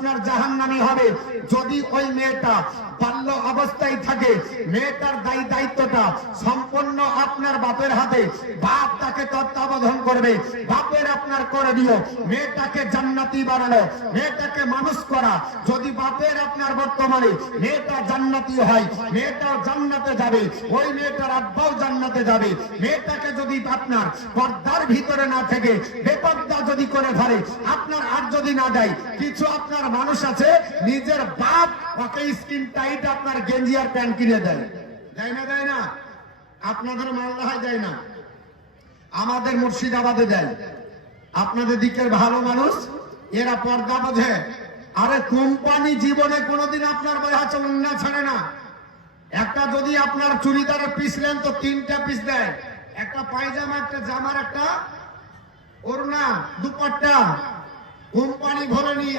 আপনার জাহান্নামী হবে। যদি ওই মেয়েটা বাল্য অবস্থায় থাকে, মেয়েটার দায়িত্বটা সম্পূর্ণ আপনার বাপের হাতে। বাপ তাকে তত্ত্বাবধান করবে, বাপের আপনার করে দিও। মেয়েটাকে জান্নাতি বানানো, মেয়েটাকে মানুষ করা। যদি বাপের আপনার বর্তমানে মেয়েটা জান্নাতি হয়, মেয়েটাও জান্নাতে যাবে, ওই মেয়েটার আব্বাও জান্নাতে যাবে। মেয়েটাকে যদি আপনার পর্দার ভিতরে না থেকে বেপর্দা যদি করে ফেলে, আপনার আর যদি না যায় কিছু, আপনার মানুষ আছে নিজের বাপ ওকে স্কিন টাইট আপনার গেঞ্জি আর প্যান্ট কিনে দেয়, দেয় না? আপনাদের মালদায় দেয় না, আমাদের মুর্শিদাবাদে দেয়। আপনাদের দিকের ভালো মানুষ, এরা পর্দা বোঝে। আরে কোম্পানি জীবনে কোনোদিন আপনার চলন না ছাড়ে না। একটা যদি আপনার চুড়িদারে পিস নেন তো 3টা পিস দেয়, একটা পায়জামা, একটা জামার, একটা ওড়না, দুপাট্টা। কোম্পানি ভরেনি।